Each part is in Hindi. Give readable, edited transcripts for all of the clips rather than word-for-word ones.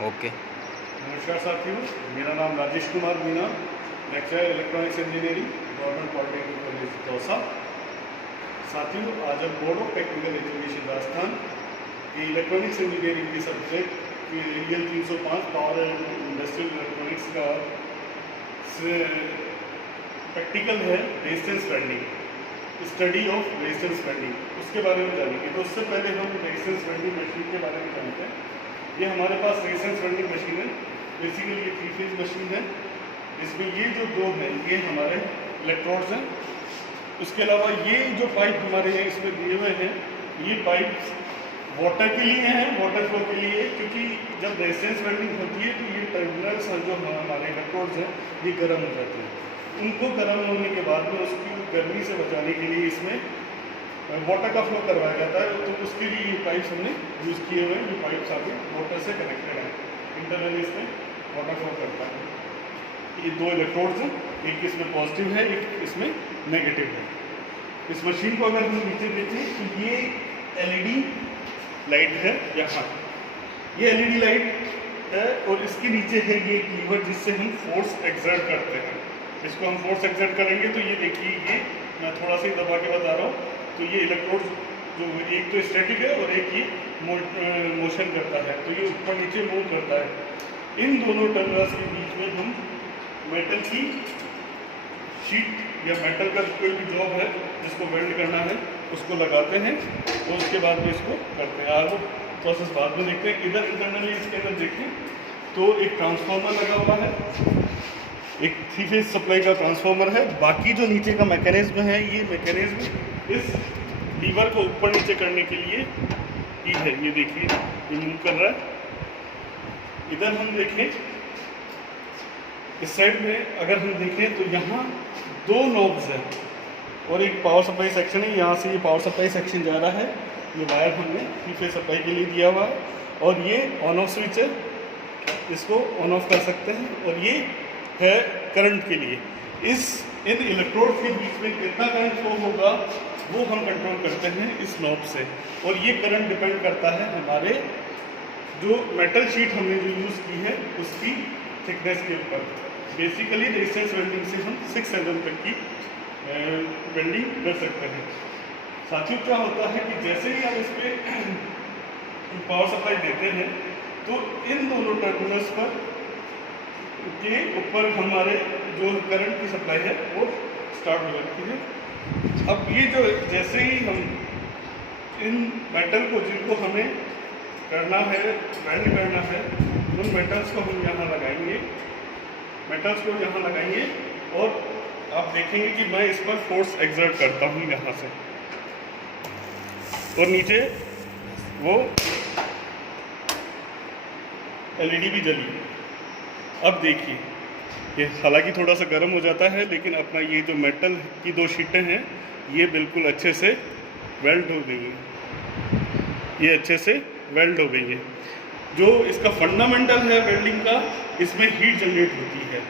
ओके। नमस्कार साथियों, मेरा नाम Rajesh Kumar Meena, lecturer electronics engineering, government polytechnic college Dausa. साथियों, आज हम board of technical education Rajasthan की इलेक्ट्रॉनिक्स इंजीनियरिंग के subject EL 305 power and industrial electronics का प्रैक्टिकल है resistance welding, study of resistance welding, उसके बारे में जानेंगे। तो उससे पहले हम रेजिस्टेंस वेल्डिंग मशीन के बारे में जानते हैं। ये हमारे पास रेजिस्टेंस वेल्डिंग मशीन है, बेसिकली ये 3 फेज मशीन है। इसमें ये जो दो हैं ये हमारे इलेक्ट्रोड्स हैं। उसके अलावा ये जो पाइप हमारे हैं इसमें दिए हुए हैं, ये पाइप वाटर के लिए हैं, वाटर फ्लो के लिए, क्योंकि जब रेजिस्टेंस वेल्डिंग होती है तो ये टर्मिनल्स जो हमारे इलेक्ट्रोड्स हैं ये गर्म हो जाते हैं। उनको गर्म होने के बाद में उसकी गर्मी से बचाने के लिए इसमें वाटर का फ्लो करवाया जाता है। तो उसके लिए ये पाइप्स हमने यूज़ किए हुए हैं। ये पाइप्स आगे वाटर से कनेक्टेड हैं, इंटरनली इसमें वाटर फ्लो करता है। ये दो इलेक्ट्रोड्स हैं, एक इसमें पॉजिटिव है, एक इसमें नेगेटिव है। इस मशीन को अगर हम नीचे देखें तो ये LED लाइट है यहाँ, ये LED लाइट है और इसके नीचे है ये लीवर जिससे हम फोर्स एक्सर्ट करते हैं। इसको हम फोर्स एक्सर्ट करेंगे तो ये देखिए, ये मैं थोड़ा सा ही दबा के बता रहा हूँ। तो ये इलेक्ट्रोड जो एक तो स्टैटिक है और एक ये मोशन करता है, तो ये ऊपर नीचे मूव करता है। इन दोनों टर्मिनल्स के बीच में हम मेटल की शीट या मेटल का कोई भी जॉब है जिसको वेल्ड करना है उसको लगाते हैं और उसके बाद में इसको करते हैं। आगे प्रोसेस बाद में देखते हैं। इधर इंटरनली इसके अंदर देखें तो एक ट्रांसफार्मर लगा हुआ है, एक 3 फेज सप्लाई का ट्रांसफार्मर है। बाकी जो नीचे का मैकेनिज्म है, ये मैकेनिज्म इस लीवर को ऊपर नीचे करने के लिए ही है। ये देखिए, ये मूव कर रहा है। इधर हम देखें, इस साइड में अगर हम देखें तो यहाँ 2 नॉब्स हैं और एक पावर सप्लाई सेक्शन है। यहाँ से ये पावर सप्लाई सेक्शन जा रहा है, ये वायर हमने 3 फेज सप्लाई के लिए दिया हुआ है और ये ऑन ऑफ स्विच है, इसको ऑन ऑफ कर सकते हैं। और ये है करंट के लिए। इन इलेक्ट्रोड के बीच में कितना करंट फ्लो होगा वो हम कंट्रोल करते हैं इस नॉब से। और ये करंट डिपेंड करता है हमारे जो मेटल शीट हमने जो यूज़ की है उसकी थिकनेस के ऊपर। बेसिकली रेजिस्टेंस वेल्डिंग से हम 6 mm तक की वेल्डिंग कर सकते हैं। साथियों, क्या होता है कि जैसे ही हम इस पर पावर सप्लाई देते हैं तो इन दोनों टर्मिनल्स पर के ऊपर हमारे जो करंट की सप्लाई है वो स्टार्ट हो जाती है। अब ये जो जैसे ही हम इन मेटल को जिनको हमें करना है, वेल्ड करना है, उन मेटल्स को हम यहाँ लगाएंगे, मेटल्स को यहाँ लगाएंगे और आप देखेंगे कि मैं इस पर फोर्स एक्सर्ट करता हूँ यहाँ से और नीचे वो LED भी जली। अब देखिए, ये हालांकि थोड़ा सा गर्म हो जाता है, लेकिन अपना ये जो मेटल की 2 शीटें हैं ये बिल्कुल अच्छे से वेल्ड हो गई हैं। ये अच्छे से वेल्ड हो गई है। जो इसका फंडामेंटल है वेल्डिंग का, इसमें हीट जनरेट होती है।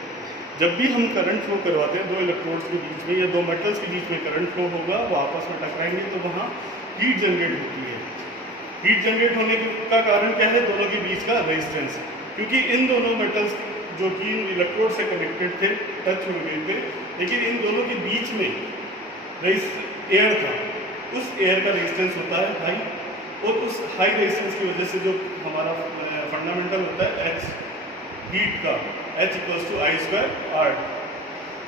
जब भी हम करंट फ्लो करवाते हैं 2 इलेक्ट्रोड्स के बीच में या 2 मेटल्स के बीच में करंट फ्लो होगा, वो आपस में टकराएंगे तो वहाँ हीट जनरेट होती है। हीट जनरेट होने का कारण क्या है? दोनों के बीच का रेजिस्टेंस। क्योंकि इन दोनों मेटल्स जो कि इलेक्ट्रोड से कनेक्टेड थे, टच हो गए थे, लेकिन इन दोनों के बीच में एयर था। उस एयर का रेजिस्टेंस होता है हाई, और उस हाई रेजिस्टेंस की वजह से जो हमारा फंडामेंटल होता है H हीट का, H = I²R।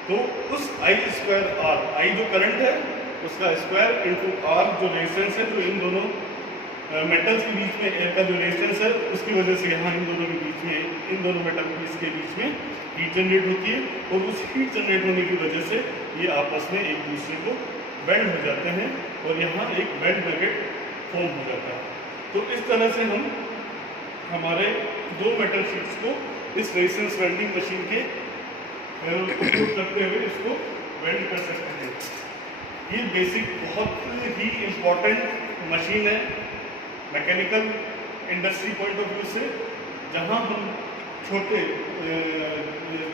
तो उस I²R, I जो करंट है उसका स्क्वायर इंटू R जो रेजिस्टेंस है, जो इन दोनों मेटल्स के बीच में एयर का जो रेजिस्टेंस है, उसकी वजह से यहाँ इन दोनों के बीच में, इन दोनों मेटल के बीच में हीट जनरेट होती है। और उस हीट जनरेट होने की वजह से ये आपस में एक दूसरे को वेल्ड हो जाते हैं और यहाँ एक वेल्ड नगेट फॉर्म हो जाता है। तो इस तरह से हम हमारे 2 मेटल शीट्स को इस रेजिस्टेंस वेल्डिंग मशीन के उपयोग करते हुए इसको वेल्ड कर सकते हैं। ये बेसिक बहुत ही इम्पॉर्टेंट मशीन है mechanical industry point of view से, जहाँ हम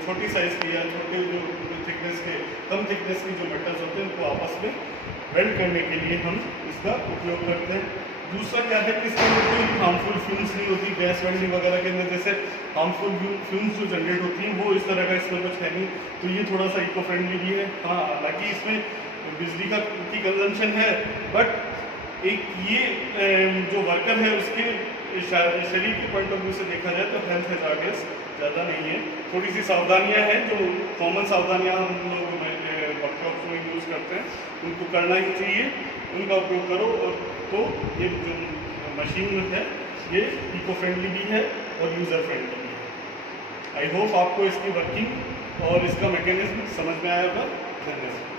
छोटी साइज़ की या छोटे जो थिकनेस के, कम थिकनेस की जो मेटल्स होते हैं उनको आपस में वेल्ड करने के लिए हम इसका उपयोग करते हैं। दूसरा क्या है कि इसके अंदर कोई हार्मफुल फ्यूम्स नहीं होती, गैस वेल्डिंग वगैरह के अंदर जैसे हार्मफुल फ्यूम्स जो जनरेट होती हैं वो इस तरह का इसमें कुछ है नहीं, तो ये थोड़ा सा इको फ्रेंडली भी है। हाँ, हालांकि इसमें बिजली की कंजम्पशन है, बट एक ये जो वर्कर है उसके शरीर के पॉइंट ऑफ व्यू से देखा जाए तो हेल्थ हैजार्डियस ज़्यादा नहीं है। थोड़ी सी सावधानियाँ हैं जो कॉमन सावधानियाँ हम लोग वर्कशॉप में यूज़ करते हैं, उनको करना ही चाहिए, उनका उपयोग करो। और तो ये जो मशीन है ये इको फ्रेंडली भी है और यूज़र फ्रेंडली भी है। आई होप आपको इसकी वर्किंग और इसका मैकेनिज्म समझ में आया होगा। धन्यवाद।